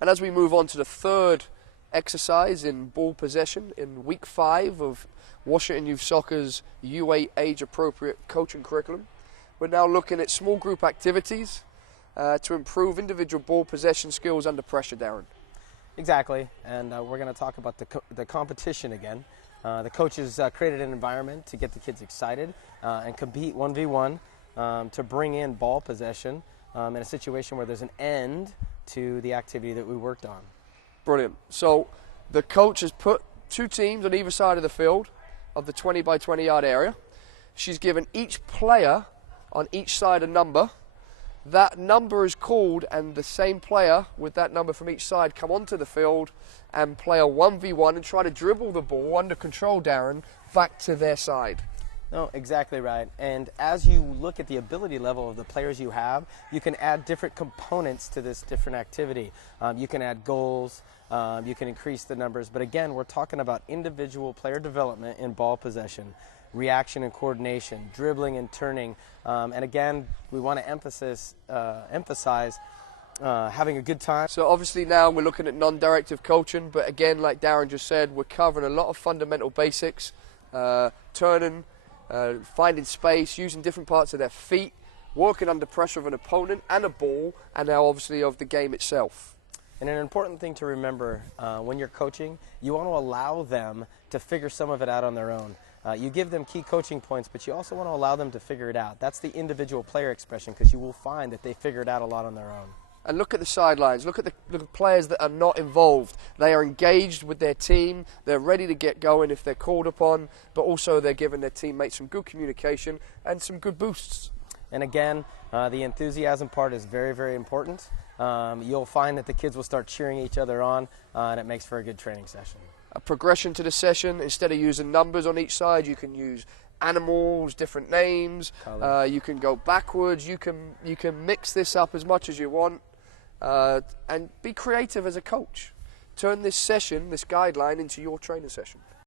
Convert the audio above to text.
And as we move on to the third exercise in ball possession in week 5 of Washington Youth Soccer's U8 age-appropriate coaching curriculum, we're now looking at small group activities to improve individual ball possession skills under pressure, Darren. Exactly, and we're going to talk about the competition again. The coaches created an environment to get the kids excited and compete 1v1 to bring in ball possession in a situation where there's an end to the activity that we worked on. Brilliant. So the coach has put 2 teams on either side of the field of the 20 by 20 yard area. She's given each player on each side a number. That number is called, and the same player with that number from each side come onto the field and play a 1v1 and try to dribble the ball under control, Darren, back to their side. No, exactly right. And as you look at the ability level of the players you have, you can add different components to this different activity. You can add goals, you can increase the numbers, but again, we're talking about individual player development in ball possession, reaction and coordination, dribbling and turning, and again, we want to emphasize having a good time. So obviously now we're looking at non-directive coaching, but again, like Darren just said, we're covering a lot of fundamental basics, turning, finding space, using different parts of their feet, working under pressure of an opponent and a ball, and now obviously of the game itself. And an important thing to remember when you're coaching, you want to allow them to figure some of it out on their own. You give them key coaching points, but you also want to allow them to figure it out. That's the individual player expression, because you will find that they figure it out a lot on their own. And look at the sidelines. Look at the players that are not involved. They are engaged with their team. They're ready to get going if they're called upon, but also they're giving their teammates some good communication and some good boosts. And again, the enthusiasm part is very, very important. You'll find that the kids will start cheering each other on, and it makes for a good training session. A progression to the session, instead of using numbers on each side, you can use animals, different names. You can go backwards. You can mix this up as much as you want. And be creative as a coach. Turn this session, this guideline, into your training session.